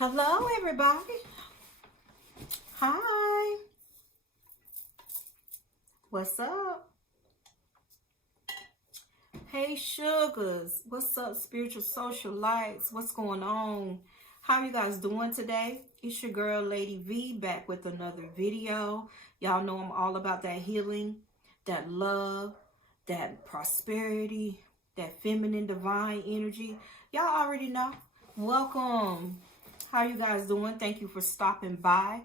Hello, everybody. Hi. What's up? Hey, sugars. What's up, spiritual social lights? What's going on? How are you guys doing today? It's your girl, Lady V, back with another video. Y'all know I'm all about that healing, that love, that prosperity, that feminine divine energy. Y'all already know. Welcome. How you guys doing? Thank you for stopping by.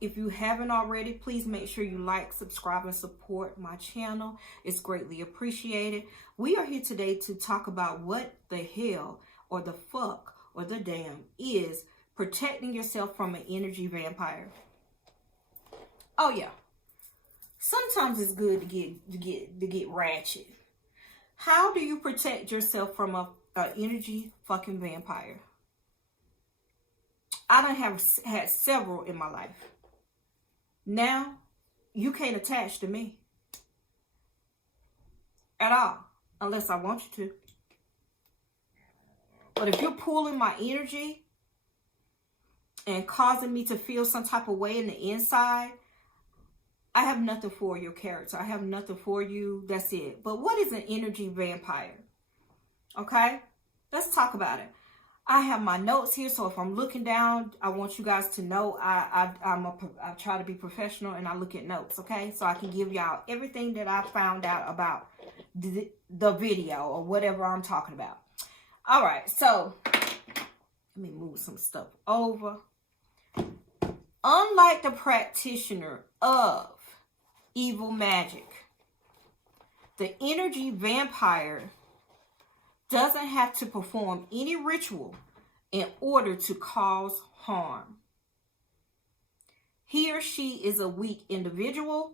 If you haven't already, please make sure you like, subscribe, and support my channel. It's greatly appreciated. We are here today to talk about what the hell or the fuck or the damn is protecting yourself from an energy vampire. Oh yeah. Sometimes it's good to get ratchet. How do you protect yourself from an energy fucking vampire? I done have had several in my life. Now, you can't attach to me at all, unless I want you to. But if you're pulling my energy and causing me to feel some type of way in the inside, I have nothing for your character. I have nothing for you. That's it. But what is an energy vampire? Okay, let's talk about it. I have my notes here, so if I'm looking down, I want you guys to know I try to be professional and I look at notes, okay? So I can give y'all everything that I found out about the video or whatever I'm talking about. All right, so let me move some stuff over. Unlike the practitioner of evil magic, the energy vampire doesn't have to perform any ritual in order to cause harm. He or she is a weak individual,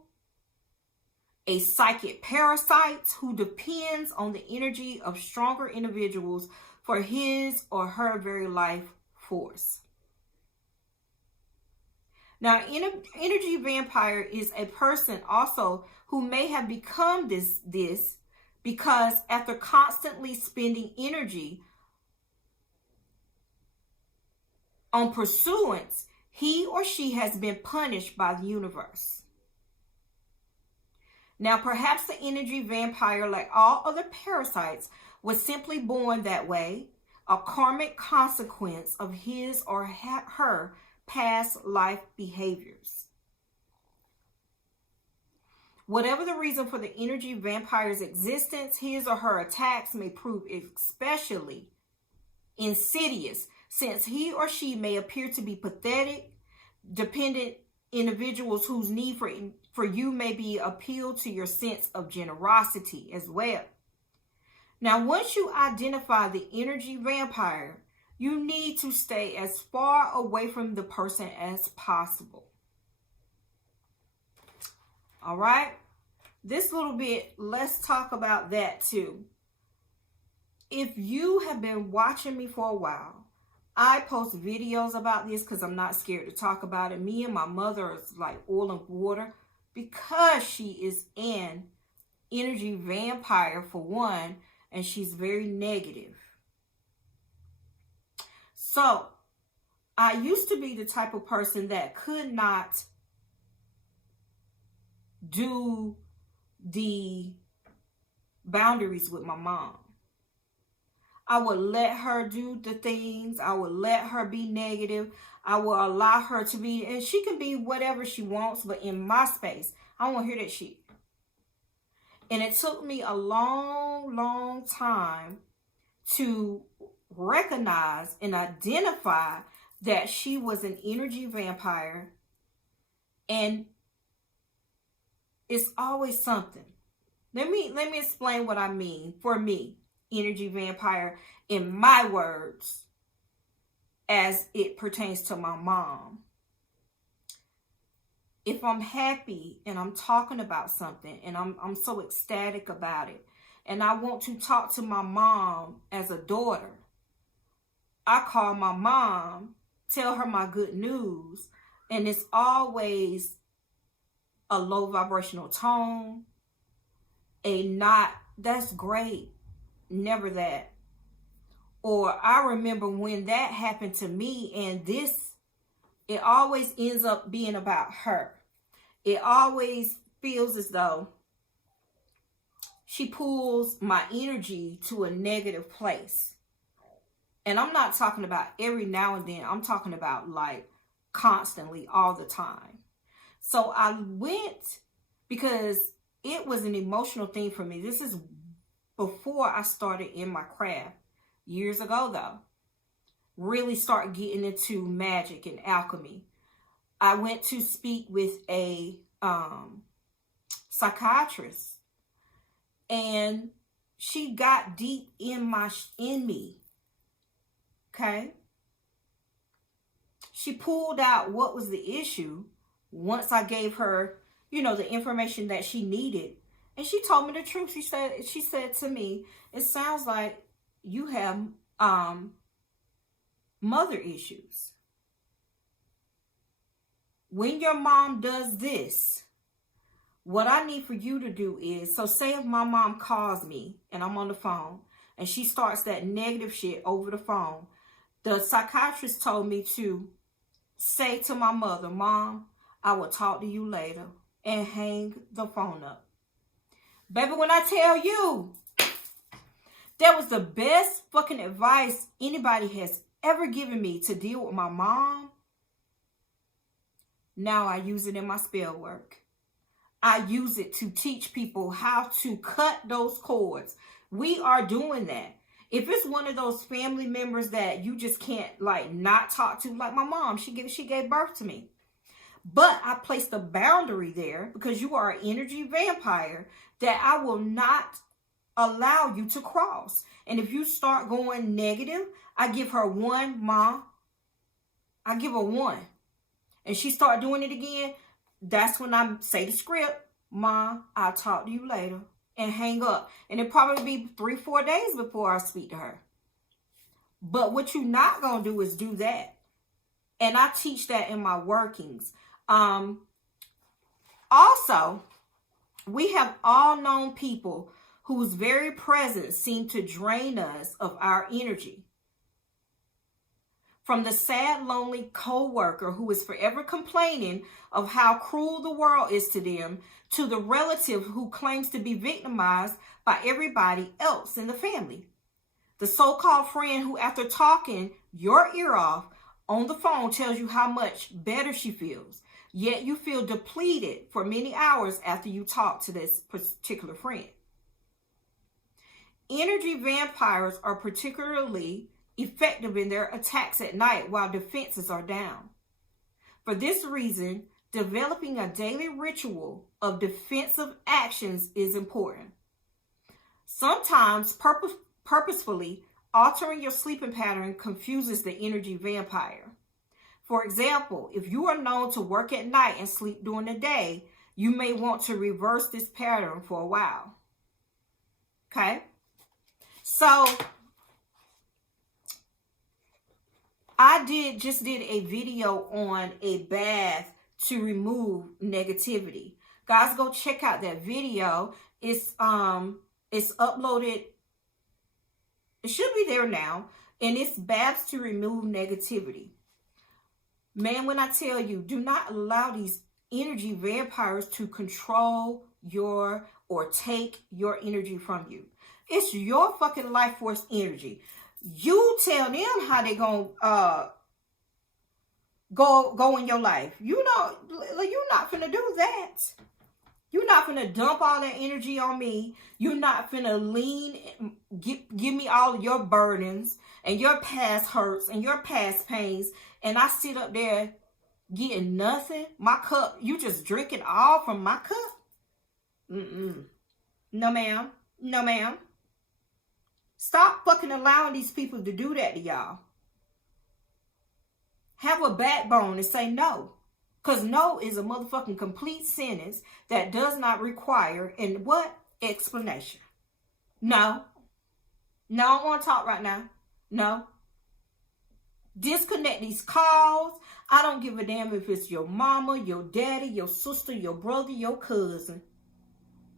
a psychic parasite who depends on the energy of stronger individuals for his or her very life force. Now, energy vampire is a person also who may have become this because after constantly spending energy on pursuance, he or she has been punished by the universe. Now, perhaps the energy vampire, like all other parasites, was simply born that way, a karmic consequence of his or her past life behaviors. Whatever the reason for the energy vampire's existence, his or her attacks may prove especially insidious, since he or she may appear to be pathetic, dependent individuals whose need for you may be appealed to your sense of generosity as well. Now, once you identify the energy vampire, you need to stay as far away from the person as possible. All right, this little bit, let's talk about that too. If you have been watching me for a while, I post videos about this because I'm not scared to talk about it. Me and my mother is like oil and water because she is an energy vampire for one, and she's very negative. So I used to be the type of person that could not do the boundaries with my mom. I would let her do the things. I would let her be negative. I will allow her to be, and she can be whatever she wants, but in my space, I don't want to hear that shit. And it took me a long time to recognize and identify that she was an energy vampire, and it's always something. Let me explain what I mean. For me, energy vampire in my words as it pertains to my mom. If I'm happy and I'm talking about something and I'm so ecstatic about it, and I want to talk to my mom as a daughter, I call my mom, tell her my good news, and it's always a low vibrational tone, a not, that's great, never that. Or I remember when that happened to me, and it always ends up being about her. It always feels as though she pulls my energy to a negative place. And I'm not talking about every now and then. I'm talking about like constantly, all the time. So I went because it was an emotional thing for me. This is before I started in my craft. Years ago, though, really start getting into magic and alchemy. I went to speak with a psychiatrist, and she got deep in me. Okay, she pulled out what was the issue once I gave her, the information that she needed, and she told me the truth. She said to me, "It sounds like you have mother issues. When your mom does this, what I need for you to do is," so say if my mom calls me and I'm on the phone and she starts that negative shit over the phone, the psychiatrist told me to say to my mother, "Mom, I will talk to you later," and hang the phone up. Baby, when I tell you, that was the best fucking advice anybody has ever given me to deal with my mom. Now I use it in my spell work. I use it to teach people how to cut those cords. We are doing that. If it's one of those family members that you just can't not talk to, like my mom, she gave birth to me. But I placed a boundary there because you are an energy vampire that I will not allow you to cross. And if you start going negative, I give her 1, Mom. I give her 1. And she start doing it again, that's when I say the script, "Mom, I'll talk to you later," and hang up. And it probably be 3-4 days before I speak to her. But what you're not going to do is do that. And I teach that in my workings. Also, we have all known people whose very presence seem to drain us of our energy. From the sad, lonely co-worker who is forever complaining of how cruel the world is to them, to the relative who claims to be victimized by everybody else in the family. The so-called friend who, after talking your ear off on the phone, tells you how much better she feels, yet you feel depleted for many hours after you talk to this particular friend. Energy vampires are particularly effective in their attacks at night while defenses are down. For this reason, developing a daily ritual of defensive actions is important. Sometimes purposefully altering your sleeping pattern confuses the energy vampire. For example, if you are known to work at night and sleep during the day, you may want to reverse this pattern for a while. Okay? So I just did a video on a bath to remove negativity. Guys, go check out that video. It's uploaded. It should be there now. And it's baths to remove negativity. Man, when I tell you, do not allow these energy vampires to control or take your energy from you. It's your fucking life force energy. You tell them how they gonna go in your life. You're not finna do that. You're not finna dump all that energy on me. You're not finna give me all of your burdens and your past hurts and your past pains, and I sit up there getting nothing. My cup, you just drinking all from my cup? No, ma'am. No, ma'am. Stop fucking allowing these people to do that to y'all. Have a backbone and say no. Because no is a motherfucking complete sentence that does not require explanation. No. No, I don't want to talk right now. No. Disconnect these calls. I don't give a damn if it's your mama, your daddy, your sister, your brother, your cousin,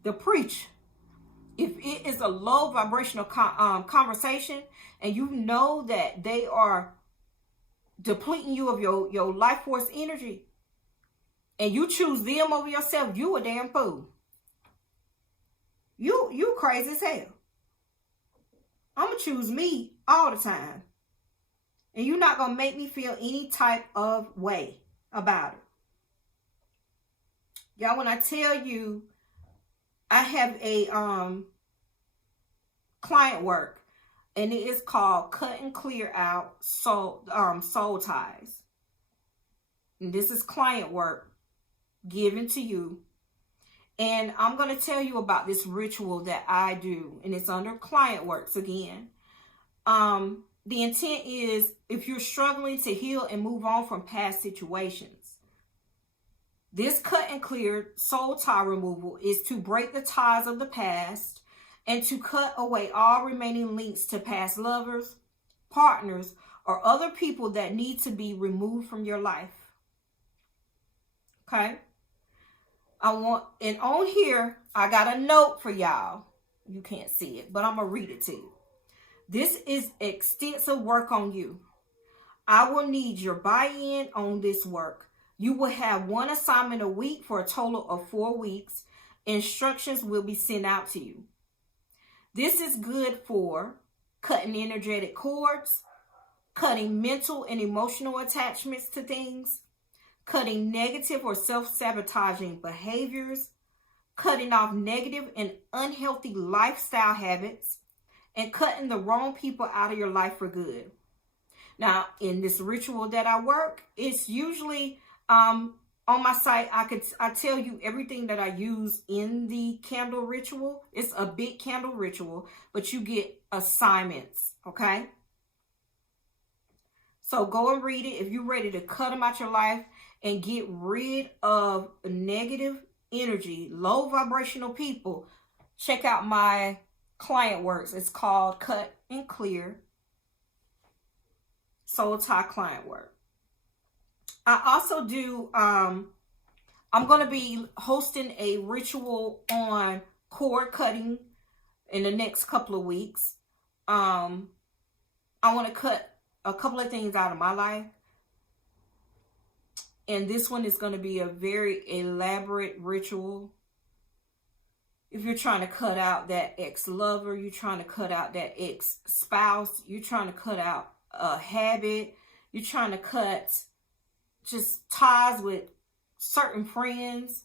the preacher. If it is a low vibrational conversation and you know that they are depleting you of your life force energy and you choose them over yourself, you a damn fool. You crazy as hell. I'm going to choose me all the time. And you're not going to make me feel any type of way about it. Y'all, when I tell you, I have a client work, and it is called Cut and Clear Out Soul Ties. And this is client work given to you. And I'm going to tell you about this ritual that I do, and it's under client works again. The intent is if you're struggling to heal and move on from past situations. This cut and clear soul tie removal is to break the ties of the past and to cut away all remaining links to past lovers, partners, or other people that need to be removed from your life. Okay? And on here, I got a note for y'all. You can't see it, but I'm going to read it to you. This is extensive work on you. I will need your buy-in on this work. You will have one assignment a week for a total of 4 weeks. Instructions will be sent out to you. This is good for cutting energetic cords, cutting mental and emotional attachments to things, cutting negative or self-sabotaging behaviors, cutting off negative and unhealthy lifestyle habits, and cutting the wrong people out of your life for good. Now, in this ritual that I work, it's usually on my site. I tell you everything that I use in the candle ritual. It's a big candle ritual, but you get assignments, okay? So go and read it if you're ready to cut them out your life and get rid of negative energy, low vibrational people. Check out my client works. It's called Cut and Clear Soul Tie Client Work. I also do, I'm going to be hosting a ritual on cord cutting in the next couple of weeks. I want to cut a couple of things out of my life. And this one is going to be a very elaborate ritual. If you're trying to cut out that ex-lover, you're trying to cut out that ex-spouse, you're trying to cut out a habit, you're trying to cut just ties with certain friends,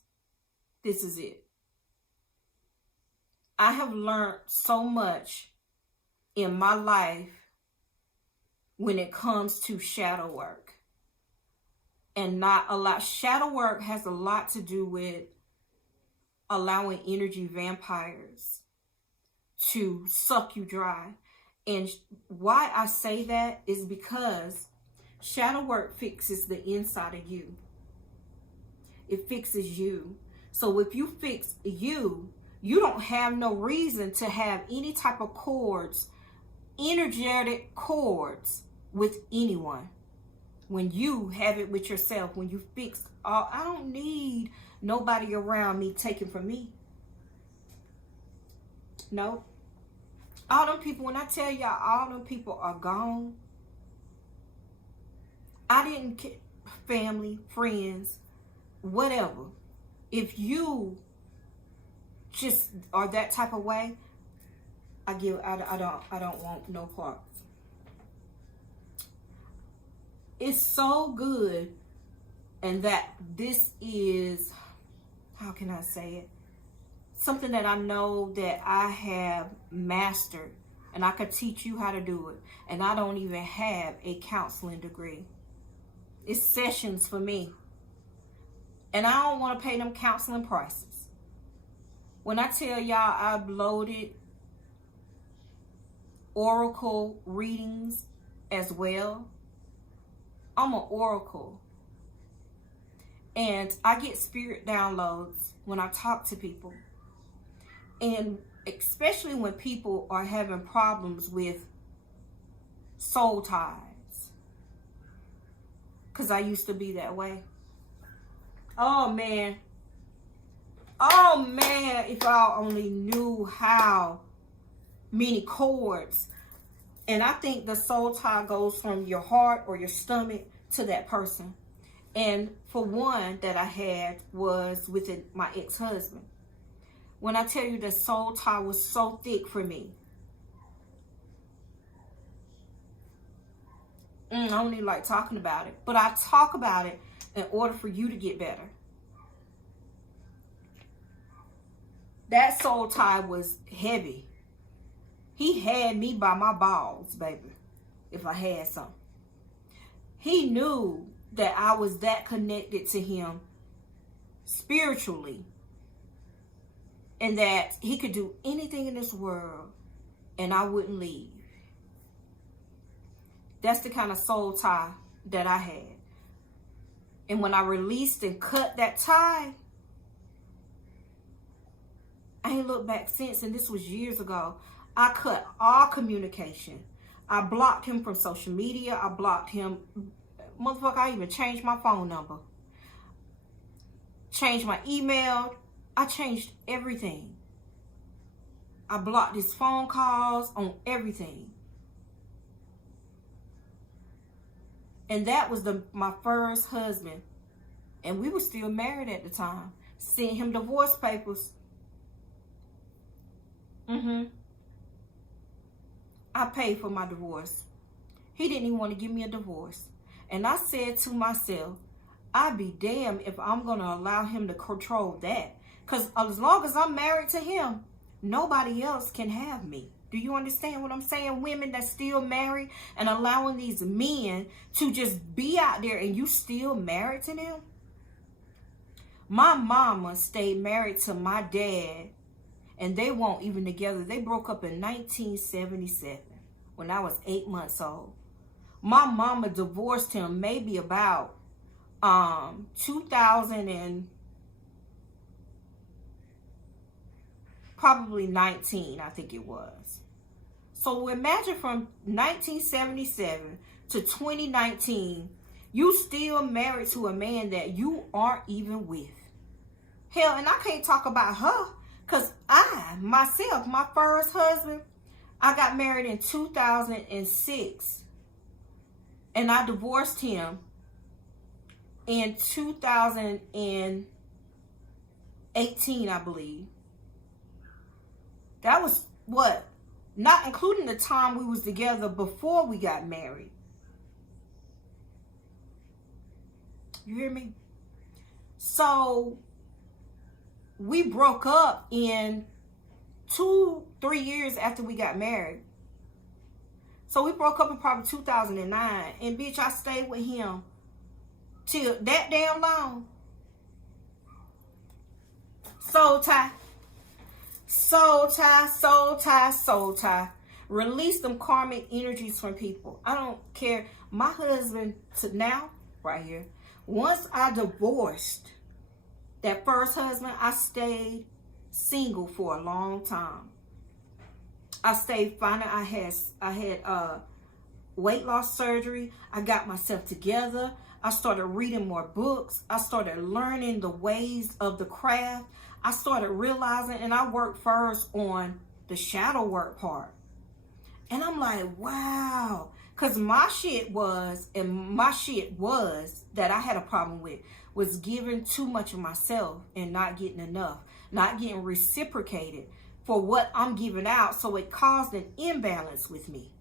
this is it. I have learned so much in my life when it comes to shadow work. And not a lot. Shadow work has a lot to do with allowing energy vampires to suck you dry. And why I say that is because shadow work fixes the inside of you. It fixes you. So if you fix you, you don't have no reason to have any type of cords, energetic cords with anyone. When you have it with yourself, when you fix all, I don't need nobody around me taking from me. No. All them people, when I tell y'all all them people are gone, I didn't care, family, friends, whatever. If you just are that type of way, I don't want no parts. It's so good, and that this is, how can I say it? Something that I know that I have mastered, and I could teach you how to do it. And I don't even have a counseling degree. It's sessions for me. And I don't want to pay them counseling prices. When I tell y'all I've loaded oracle readings as well, I'm an oracle. And I get spirit downloads when I talk to people. And especially when people are having problems with soul ties. Because I used to be that way. Oh, man. Oh man, if y'all only knew how many cords. And I think the soul tie goes from your heart or your stomach to that person. And for one that I had was with my ex-husband. When I tell you the soul tie was so thick for me. I don't even like talking about it. But I talk about it in order for you to get better. That soul tie was heavy. He had me by my balls, baby, if I had some. He knew that I was that connected to him spiritually, and that he could do anything in this world and I wouldn't leave. That's the kind of soul tie that I had. And when I released and cut that tie, I ain't looked back since, and this was years ago. I cut all communication. I blocked him from social media. I blocked him. Motherfucker, I even changed my phone number. Changed my email. I changed everything. I blocked his phone calls on everything. And that was my first husband. And we were still married at the time. Sent him divorce papers. I paid for my divorce. He didn't even want to give me a divorce. And I said to myself, I'd be damned if I'm going to allow him to control that. Because as long as I'm married to him, nobody else can have me. Do you understand what I'm saying? Women that still married and allowing these men to just be out there and you still married to them. My mama stayed married to my dad and they weren't even together. They broke up in 1977 when I was 8 months old. My mama divorced him maybe about 2000 and probably 19, I think it was. So imagine from 1977 to 2019, you still married to a man that you aren't even with. Hell, and I can't talk about her because myself, my first husband, I got married in 2006 and I divorced him in 2018, I believe. That was what? Not including the time we was together before we got married. You hear me? So we broke up in 2-3 years after we got married. So we broke up in probably 2009. And bitch, I stayed with him till that damn long. Soul tie. Soul tie, soul tie, soul tie. Release them karmic energies from people. I don't care. My husband to now, right here, once I divorced that first husband, I stayed single for a long time. I stayed finding I had weight loss surgery. I got myself together. I started reading more books. I started learning the ways of the craft. I started realizing, and I worked first on the shadow work part. And I'm like, wow. Because my shit was that I had a problem with, was giving too much of myself and not getting enough. Not getting reciprocated for what I'm giving out. So it caused an imbalance with me.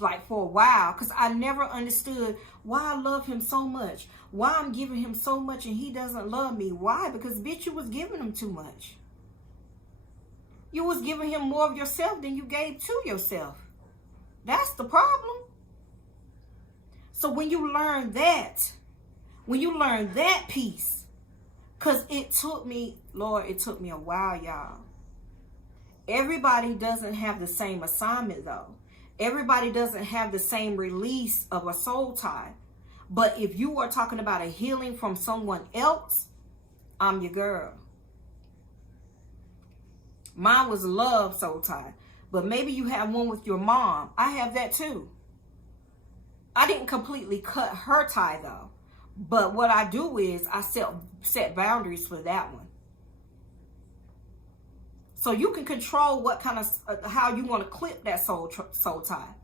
Like for a while, because I never understood why I love him so much, why I'm giving him so much and he doesn't love me. Why? Because bitch, you was giving him too much. You was giving him more of yourself than you gave to yourself. That's the problem. So when you learn that piece, because it took me, Lord, it took me a while, y'all. Everybody doesn't have the same assignment though. Everybody doesn't have the same release of a soul tie. But if you are talking about a healing from someone else, I'm your girl. Mine was a love soul tie. But maybe you have one with your mom. I have that too. I didn't completely cut her tie though. But what I do is I set boundaries for that one. So you can control what kind of, how you want to clip that soul tie.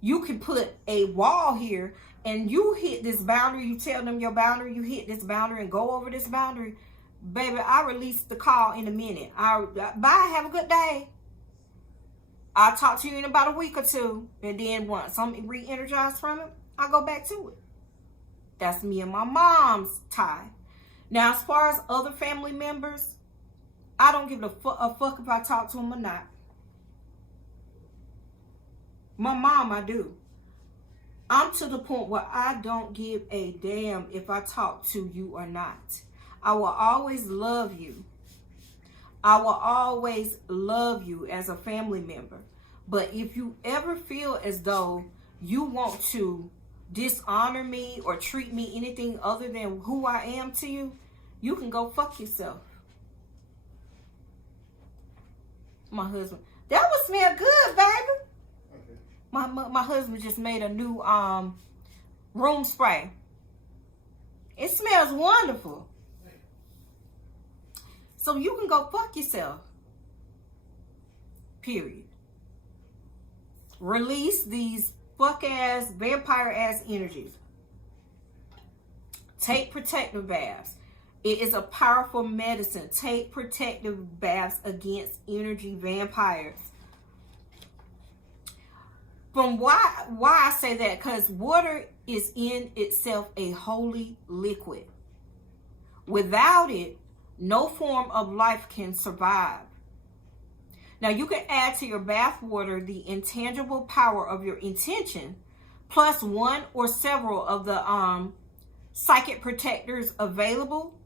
You can put a wall here and you hit this boundary. You tell them your boundary, you hit this boundary and go over this boundary. Baby, I release the call in a minute. Bye, have a good day. I'll talk to you in about a week or two. And then once I'm re-energized from it, I go back to it. That's me and my mom's tie. Now, as far as other family members, I don't give a fuck if I talk to them or not. My mom, I do. I'm to the point where I don't give a damn if I talk to you or not. I will always love you. I will always love you as a family member. But if you ever feel as though you want to dishonor me or treat me anything other than who I am to you, you can go fuck yourself. My husband, that would smell good, baby. Okay. My husband just made a new room spray. It smells wonderful. So you can go fuck yourself. Period. Release these fuck ass, vampire ass energies. Take protective baths. It is a powerful medicine. Take protective baths against energy vampires. From why I say that, because water is in itself a holy liquid. Without it, no form of life can survive. Now, you can add to your bath water the intangible power of your intention, plus one or several of the psychic protectors available,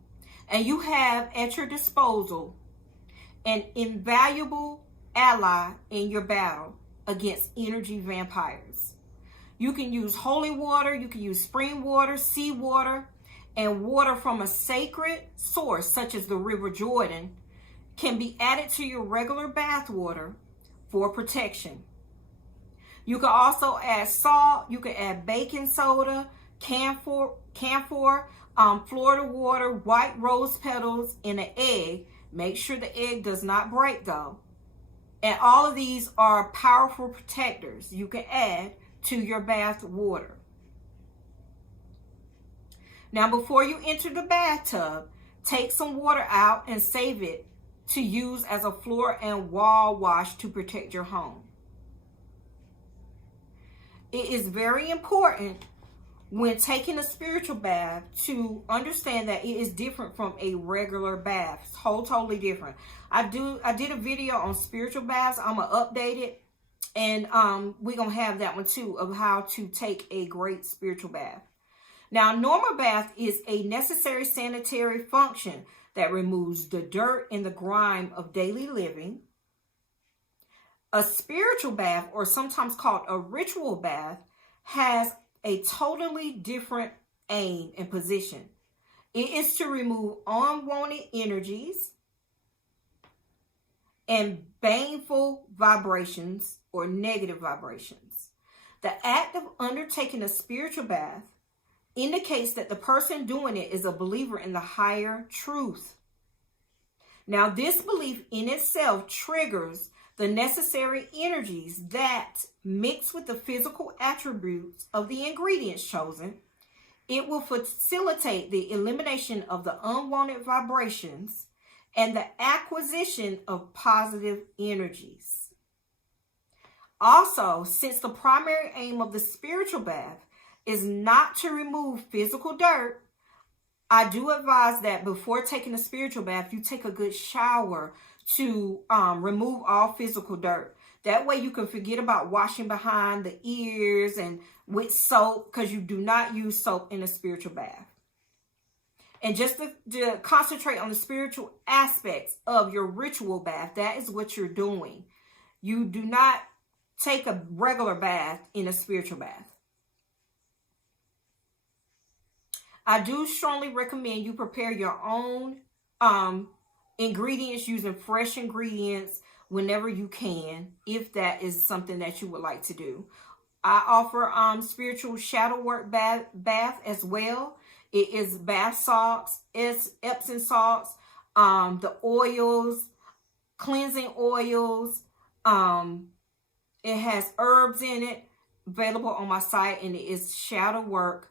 and you have at your disposal an invaluable ally in your battle against energy vampires. You can use holy water, you can use spring water, sea water, and water from a sacred source such as the River Jordan can be added to your regular bath water for protection. You can also add salt, you can add baking soda, camphor, Florida water, white rose petals, and an egg. Make sure the egg does not break though. And all of these are powerful protectors you can add to your bath water. Now, before you enter the bathtub, take some water out and save it to use as a floor and wall wash to protect your home. It is very important when taking a spiritual bath to understand that it is different from a regular bath. It's totally different. I did a video on spiritual baths. I'm gonna update it, and we're gonna have that one too, of how to take a great spiritual bath. Now, a normal bath is a necessary sanitary function that removes the dirt and the grime of daily living. A spiritual bath, or sometimes called a ritual bath, has a totally different aim and position. It is to remove unwanted energies and baneful vibrations or negative vibrations. The act of undertaking a spiritual bath indicates that the person doing it is a believer in the higher truth. Now, this belief in itself triggers the necessary energies that mix with the physical attributes of the ingredients chosen. It will facilitate the elimination of the unwanted vibrations and the acquisition of positive energies. Also, since the primary aim of the spiritual bath is not to remove physical dirt, I do advise that before taking a spiritual bath, you take a good shower to remove all physical dirt. That way you can forget about washing behind the ears and with soap, because you do not use soap in a spiritual bath. And just to concentrate on the spiritual aspects of your ritual bath, that is what you're doing. You do not take a regular bath in a spiritual bath. I do strongly recommend you prepare your own ingredients using fresh ingredients whenever you can, if that is something that you would like to do. I offer spiritual shadow work bath as well. It is bath salts, it's Epsom salts, the oils, cleansing oils. It has herbs in it, available on my site, and it is shadow work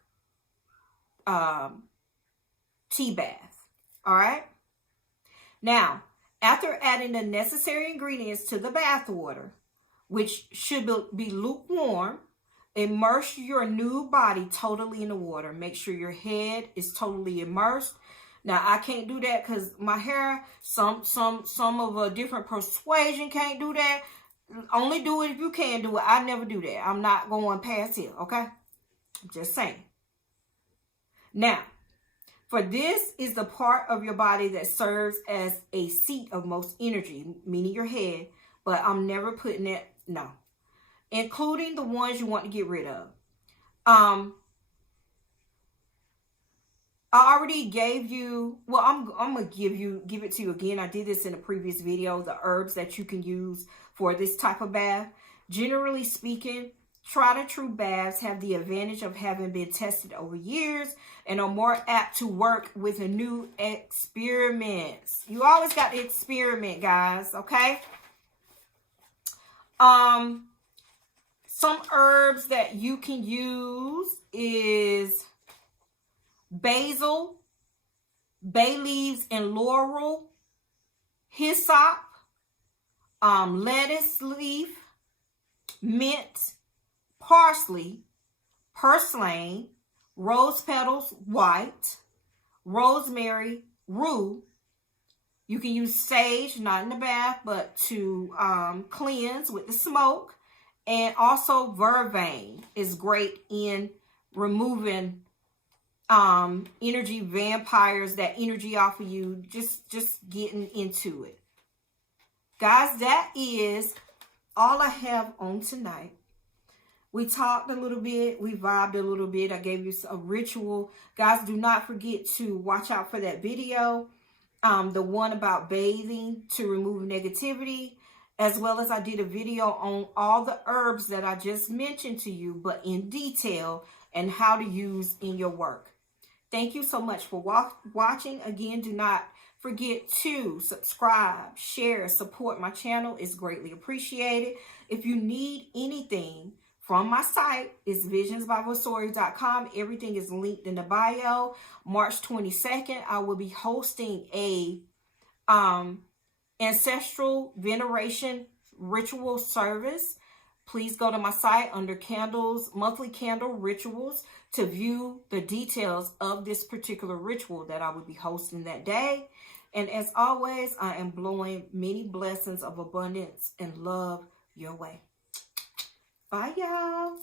tea bath. All right. Now, after adding the necessary ingredients to the bath water, which should be lukewarm, immerse your new body totally in the water. Make sure your head is totally immersed. Now, I can't do that because my hair, some of a different persuasion can't do that. Only do it if you can do it. I never do that. I'm not going past here, okay? Just saying. Now, for this is the part of your body that serves as a seat of most energy, meaning your head, but I'm never putting it, no. Including the ones you want to get rid of. I already gave you, well, I'm going to give it to you again. I did this in a previous video, the herbs that you can use for this type of bath. Generally speaking, tried and true baths have the advantage of having been tested over years and are more apt to work with a new experiments. You always got to experiment, guys, okay? Some herbs that you can use is basil, bay leaves and laurel, hyssop, lettuce leaf, mint, parsley, purslane, rose petals, white, rosemary, rue. You can use sage, not in the bath, but to cleanse with the smoke. And also vervain is great in removing energy vampires, that energy off of you, just getting into it. Guys, that is all I have on tonight. We talked a little bit. We vibed a little bit. I gave you a ritual. Guys, do not forget to watch out for that video. The one about bathing to remove negativity. As well as I did a video on all the herbs that I just mentioned to you, but in detail, and how to use in your work. Thank you so much for watching. Again, do not forget to subscribe, share, support my channel. It's greatly appreciated. If you need anything from my site, it's visionsbyvasori.com. Everything is linked in the bio. March 22nd, I will be hosting a ancestral veneration ritual service. Please go to my site under candles, monthly candle rituals, to view the details of this particular ritual that I will be hosting that day. And as always, I am blowing many blessings of abundance and love your way. Bye, y'all.